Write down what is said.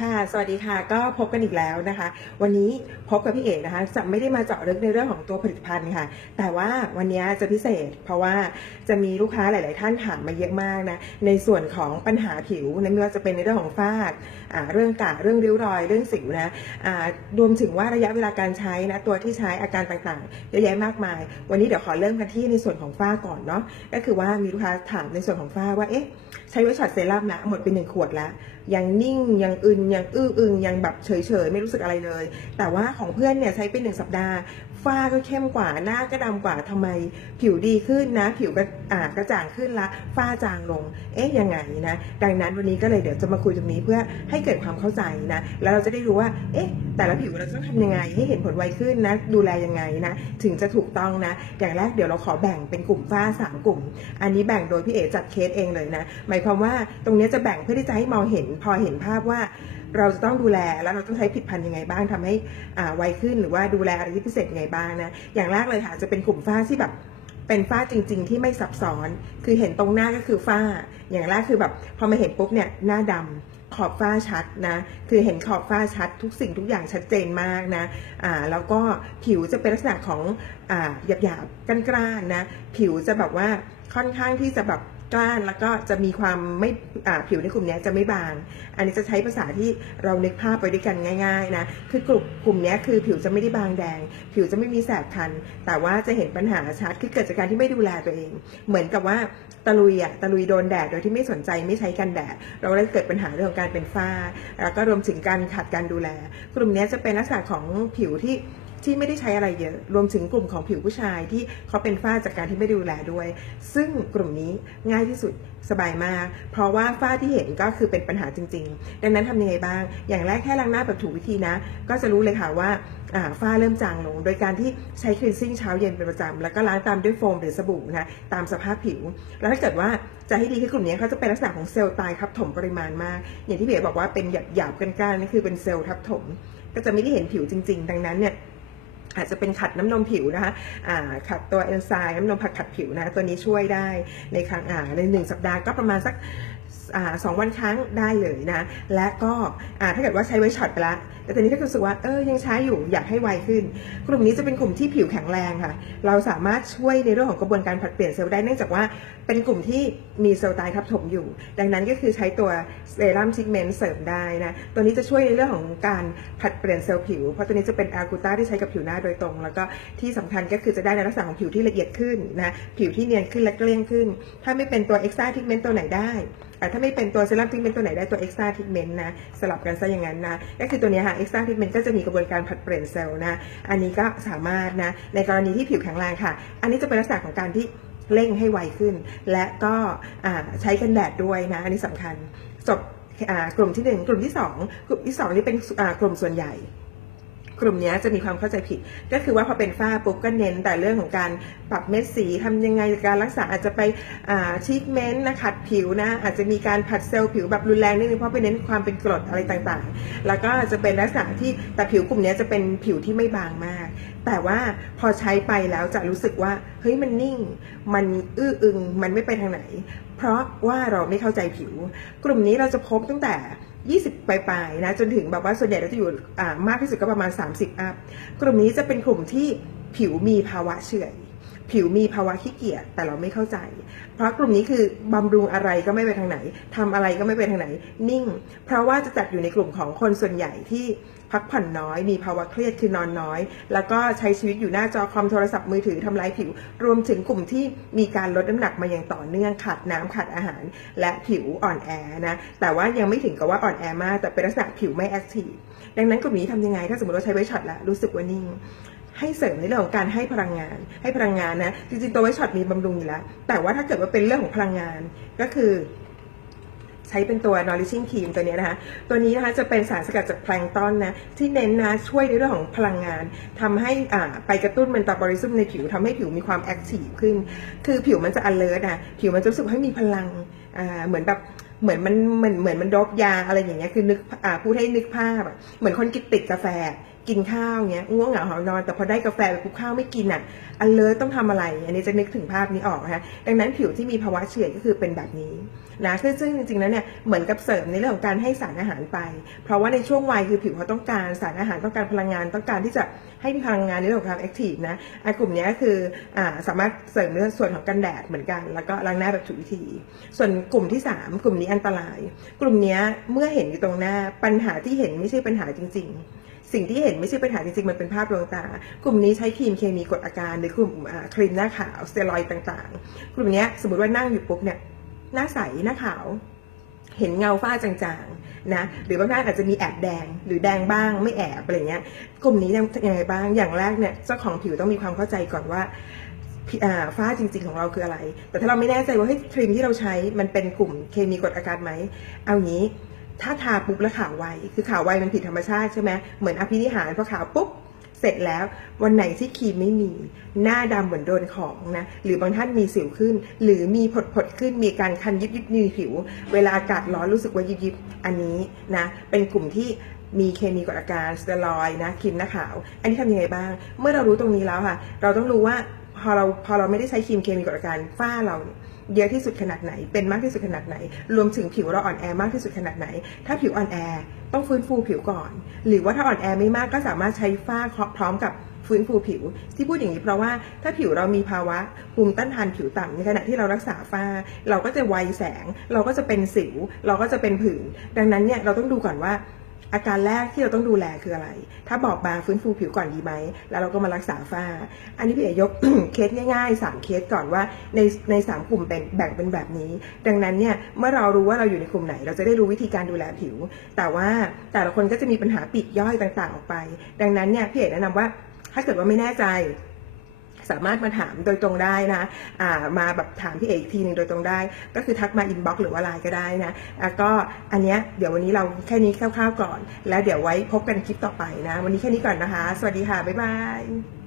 ค่ะ สวัสดีค่ะ ก็พบกันอีกแล้วนะคะ วันนี้พบกับพี่เอกนะคะ จะไม่ได้มาเจาะลึกในเรื่องของตัวผลิตภัณฑ์ค่ะ แต่ว่าวันนี้จะพิเศษ เพราะว่าจะมีลูกค้าหลาย ๆ ท่านถามมาเยอะมากนะ ในส่วนของปัญหาผิวนะไม่ว่าจะเป็นในเรื่องของฝ้าอ่าเรื่องกะ เรื่องริ้วรอย เรื่องสิวนะอ่ารวมถึงว่าระยะเวลาการใช้นะ ตัวที่ใช้อาการต่าง ๆ เยอะแยะมากมาย วันนี้เดี๋ยวขอเริ่มกันที่ในส่วนของฝ้าก่อนเนาะ ก็คือว่ามีลูกค้าถามในส่วนของฝ้าว่า เอ๊ะ ใช้ไวช็อตเซรั่มนะ หมดไปหนึ่งขวดแล้ว ยังนิ่ง ยังอึนยังอื้ออึงยังแบบเฉยๆ ไม่รู้สึกอะไรเลย แต่ว่าของเพื่อนเนี่ยใช้ไปหนึ่งสัปดาห์ ฝ้าก็เข้มกว่าหน้าก็ดำกว่าทำไมผิวดีขึ้นนะ ผิวก็อ่ากระจ่างขึ้นละฝ้าจางลง เอ๊ะยังไงนะ ดังนั้นวันนี้ก็เลยเดี๋ยวจะมาคุยตรงนี้เพื่อให้เกิดความเข้าใจนะ แล้วเราจะได้รู้ว่า เอ๊ะ แต่ละผิวเราต้องทำยังไง ให้เห็นผลไวขึ้นนะ ดูแลยังไงนะ ถึงจะถูกต้องนะ อย่างแรกเดี๋ยวเราขอแบ่งเป็นกลุ่มฝ้าสามกลุ่ม อันนี้แบ่งโดยพี่เอจัดเคสเองเลยนะ หมายความว่าตรงนี้จะแบ่งเพื่อที่จะให้มองเห็นพอเห็นภาพว่า เราจะต้องดูแลแล้วเราต้องใช้ผลิดพันธ์ยังไงบ้างทำให้อ่าไวขึ้นหรือว่าดูแลอะไรที่พิเศษยังไงบ้างนะอย่างแรกเลยค่ะจะเป็นกลุ่มฝ้าที่แบบเป็นฝ้าจริง ๆ ที่ไม่ซับซ้อน คือเห็นตรงหน้าก็คือฝ้า อย่างแรกคือแบบพอมาเห็นปุ๊บเนี่ยหน้าดำขอบฝ้าชัดนะ คือเห็นขอบฝ้าชัด ทุกสิ่งทุกอย่างชัดเจนมากนะ อ่า แล้วก็ผิวจะเป็นลักษณะของ อ่า หยาบๆกร้านๆนะ ผิวจะแบบว่าค่อนข้างที่จะแบบ กล้านแล้วก็จะมีความไม่ผิวในกลุ่มนี้จะไม่บาง อันนี้จะใช้ภาษาที่เรานึกภาพไปด้วยกันง่าย ๆนะ คือกลุ่มกลุ่มนี้คือผิวจะไม่ได้บางแดง ผิวจะไม่มีแสบคัน แต่ว่าจะเห็นปัญหาชัดคือเกิดจากการที่ไม่ดูแลตัวเอง เหมือนกับว่าตะลุยอะตะลุยโดนแดดโดยที่ไม่สนใจไม่ใช้กันแดด เราเลยเกิดปัญหาเรื่องของการเป็นฝ้า แล้วก็รวมถึงการขาดการดูแล กลุ่มนี้จะเป็นลักษณะของผิวที่ ที่ไม่ได้ใช้อะไรเยอะ รวมถึงกลุ่มของผิวผู้ชายที่เขาเป็นฝ้าจากการที่ไม่ดูแลด้วย ซึ่งกลุ่มนี้ง่ายที่สุดสบายมาก เพราะว่าฝ้าที่เห็นก็คือเป็นปัญหาจริง ๆ ดังนั้นทำยังไงบ้าง อย่างแรกแค่ล้างหน้าแบบถูกวิธีนะ ก็จะรู้เลยค่ะว่าฝ้าเริ่มจางลง โดยการที่ใช้คลีนซิ่งเช้าเย็นเป็นประจำแล้วก็ล้างตามด้วยโฟมหรือสบู่นะตามสภาพผิว แล้วถ้าเกิดว่าจะให้ดีคือกลุ่มนี้เขาจะเป็นลักษณะของเซลล์ตายทับถมปริมาณมาก อย่างที่เบียบอกว่าเป็นหยาบหยาบๆกันๆนี่คือเป็นเซลล์ทับถม ก็จะไม่ได้เห็นผิวจริง ๆ ดังนั้นเนี่ย อาจจะเป็นขัดน้ำนมผิวนะคะขัดตัวเอนไซม์น้ำนมผักขัดผิวนะตัวนี้ช่วยได้ในครั้งในหนึ่งสัปดาห์ก็ประมาณสัก สองวันครั้งได้เลยนะ และก็ถ้าเกิดว่าใช้ไว้ช็อตไปและแต่ตอนนี้ถ้ารู้สึกว่าเออยังใช้อยู่อยากให้ไวขึ้น กลุ่มนี้จะเป็นกลุ่มที่ผิวแข็งแรงค่ะ เราสามารถช่วยในเรื่องของกระบวนการผลัดเปลี่ยนเซลล์ได้เนื่องจากว่าเป็นกลุ่มที่มีเซลล์ตายทับถมอยู่ ดังนั้นก็คือใช้ตัวเซรั่มทิกเมนต์เสริมได้นะตัวนี้จะช่วยในเรื่องของการผลัดเปลี่ยนเซลล์ผิว เพราะตัวนี้จะเป็นอากูต้าที่ใช้กับผิวหน้าโดยตรง แล้วก็ที่สำคัญก็คือจะได้ในลักษณะของผิวที่ละเอียดขึ้นนะผิวที่เนียนขึ้นและเกลี้ยงขึ้น ถ้าไม่เป็นตัวเอ็กซ์ตร้าทิกเมนต์ตัวไหนได้ถ้าไม่เป็นตัวเซรั่มทิกเมนต์ตัวไหนได้ตัวเอ็กซ์ตร้าทิกเมนต์นะสลับกันซะอย่างนั้นนะก็คือตัวนี้ค่ะเอ็กซ์ตร้าทิกเมนต์ก็จะมีกระบวนการผัดเปลี่ยนเซลล์นะอันนี้ก็สามารถนะในกรณีที่ผิวแข็งแรงค่ะ อันนี้จะเป็นลักษณะของการที่เร่งให้ไวขึ้น และก็ใช้กันแดดด้วยนะ อันนี้สำคัญจบกลุ่มที่หนึ่งกลุ่มที่สองกลุ่มที่สองนี่เป็นกลุ่มส่วนใหญ่ กลุ่มนี้จะมีความเข้าใจผิด ก็คือว่าพอเป็นฝ้าปุ๊บก็เน้นแต่เรื่องของการปรับเม็ดสีทำยังไงการรักษาอาจจะไปชีทเมนต์นะขัดผิวนะอาจจะมีการผัดเซลล์ผิวแบบรุนแรงนิดนึงเพราะไปเน้นความเป็นกรดอะไรต่างๆ แล้วก็จะเป็นลักษณะที่แต่ผิวกลุ่มนี้จะเป็นผิวที่ไม่บางมาก แต่ว่าพอใช้ไปแล้วจะรู้สึกว่าเฮ้ยมันนิ่ง มันอื้ออึงมันไม่ไปทางไหน เพราะว่าเราไม่เข้าใจผิว กลุ่มนี้เราจะพบตั้งแต่ 20 ปลายๆนะจนถึงแบบว่าส่วนใหญ่เราจะอยู่มากที่สุดก็ประมาณ 30อัพกลุ่มนี้จะเป็นกลุ่มที่ผิวมีภาวะเฉื่อย ผิวมีภาวะขี้เกียจแต่เราไม่เข้าใจ เพราะกลุ่มนี้คือบำรุงอะไรก็ไม่ไปทางไหนทำอะไรก็ไม่ไปทางไหน นิ่ง เพราะว่าจะจัดอยู่ในกลุ่มของคนส่วนใหญ่ที่พักผ่อนน้อย มีภาวะเครียดคือนอนน้อย แล้วก็ใช้ชีวิตอยู่หน้าจอคอมโทรศัพท์มือถือทำลายผิว รวมถึงกลุ่มที่มีการลดน้ำหนักมาอย่างต่อเนื่องขาดน้ำขาดอาหาร และผิวอ่อนแอนะ แต่ว่ายังไม่ถึงกับว่าอ่อนแอมาก แต่เป็นลักษณะผิวไม่แอคทีฟดังนั้นกลุ่มนี้ทำยังไง ถ้าสมมติว่าใช้ไวช็อตแล้วรู้สึกว่านิ่ง ให้เสริมในเรื่องของการให้พลังงาน ให้พลังงานนะ จริงๆ ตัวไวช็อตมีบำรุงอยู่แล้ว แต่ว่าถ้าเกิดว่าเป็นเรื่องของพลังงาน ก็คือใช้เป็นตัว nourishing cream ตัวนี้นะคะ ตัวนี้นะคะจะเป็นสารสกัดจากแพลงตอนนะที่เน้นนะช่วยในเรื่องของพลังงานทำให้อ่าไปกระตุ้นเมตาบอลิซึมในผิวทำให้ผิวมีความแอคทีฟขึ้น คือผิวมันจะ alert นะผิวมันจะรู้สึกให้มีพลังอ่าเหมือนแบบเหมือนมันเหมือนเหมือนมันดบยาอะไรอย่างเงี้ยคือนึกอ่าพูดให้นึกภาพอะเหมือนคนกินติดกาแฟ กินข้าวเงี้ยง่วงเหงาหอนอน แต่พอได้กาแฟไปปุ๊บข้าวไม่กินอะ alert ต้องทำอะไร อันนี้จะนึกถึงภาพนี้ออกนะคะดังนั้นผิวที่มีภาวะเฉื่อยก็คือเป็นแบบนี้นะซึ่งซึ่งจริงๆแล้วเนี่ยเหมือนกับเสริมในเรื่องของการให้สารอาหารไป เพราะว่าในช่วงวัยคือผิวเขาต้องการสารอาหารต้องการพลังงานต้องการที่จะให้มีพลังงานในเรื่องของความแอคทีฟนะอะกลุ่มนี้คืออสามารถเสริมในส่วนของกันแดดเหมือนกัน แล้วก็ล้างหน้าแบบถูกวิธี ส่วนกลุ่มที่ 3 กลุ่มนี้อันตราย กลุ่มนี้เมื่อเห็นอยู่ตรงหน้าปัญหาที่เห็นไม่ใช่ปัญหาจริง ๆ สิ่งที่เห็นไม่ใช่ปัญหาจริงๆ มันเป็นภาพลวงตา กลุ่มนี้ใช้ครีมเคมีกดอาการ หรือกลุ่มครีมหน้าขาวสเตียรอยด์ต่างๆ กลุ่มนี้สมมติว่านั่งอยู่ปุ๊บเนี่ยหน้าใสหน้าขาว เห็นเงาฝ้าจางๆนะหรือบางท่านอาจจะมีแอบแดงหรือแดงบ้างไม่แอบอะไรเงี้ย กลุ่มนี้ยังยังไงบ้างอย่างแรกเนี่ยเจ้าของผิวต้องมีความเข้าใจก่อนว่าพี่อ่าฝ้าจริง ๆของเราคืออะไร แต่ถ้าเราไม่แน่ใจว่าเฮ้ยครีมที่เราใช้มันเป็นกลุ่มเคมีกดอาการไหม เอางี้ ถ้าทาปุ๊บแล้วขาวไว คือขาวไวมันผิดธรรมชาติใช่ไหมเหมือนอภินิหารพอขาวปุ๊บเสร็จแล้ววันไหนที่ครีมไม่มี หน้าดำเหมือนโดนของนะ หรือบางท่านมีสิวขึ้น หรือมีผดผดขึ้นมีการคันยิบยิบในผิว เวลาอากาศร้อนรู้สึกว่ายิบยิบอันนี้นะ เป็นกลุ่มที่มีเคมีกดอาการสเตียรอยนะครีมหน้าขาว อันนี้ทำยังไงบ้าง เมื่อเรารู้ตรงนี้แล้วค่ะ เราต้องรู้ว่าพอเราพอเราไม่ได้ใช้ครีมเคมีกดอาการฝ้าเราเนี่ย เยอะที่สุดขนาดไหน เป็นมากที่สุดขนาดไหน รวมถึงผิวเราอ่อนแอมากที่สุดขนาดไหน ถ้าผิวอ่อนแอต้องฟื้นฟูผิวก่อน หรือว่าถ้าอ่อนแอไม่มากก็สามารถใช้ฝ้าพร้อมกับฟื้นฟูผิว ที่พูดอย่างนี้เพราะว่าถ้าผิวเรามีภาวะภูมิต้านทานผิวต่ำในขณะที่เรารักษาฝ้า เราก็จะไวแสง เราก็จะเป็นสิว เราก็จะเป็นผื่น ดังนั้นเนี่ยเราต้องดูก่อนว่า อาการแรกที่เราต้องดูแลคืออะไร ถ้าบอบบางฟื้นฟูผิวก่อนดีไหม แล้วเราก็มารักษาฝ้า อันนี้พี่เอยกเคสง่ายๆ 3 เคสก่อนว่าในใน3กลุ่มเป็นแบ่งเป็นแบบนี้ ดังนั้นเนี่ยเมื่อเรารู้ว่าเราอยู่ในกลุ่มไหน เราจะได้รู้วิธีการดูแลผิว แต่ว่าแต่ละคนก็จะมีปัญหาปลีกย่อยต่างๆ ออกไป ดังนั้นเนี่ยพี่เอแนะนำว่าถ้าเกิดว่าไม่แน่ใจ สามารถมาถามโดยตรงได้นะอ่ามาแบบถามพี่เอกทีหนึ่งโดยตรงได้ ก็คือทักมาอินบ็อกซ์หรือว่าไลน์ก็ได้นะะก็อันเนี้ยเดี๋ยววันนี้เราแค่นี้คร่าวๆก่อน แล้วเดี๋ยวไว้พบกันคลิปต่อไปนะ วันนี้แค่นี้ก่อนนะคะ สวัสดีค่ะ บ๊ายบาย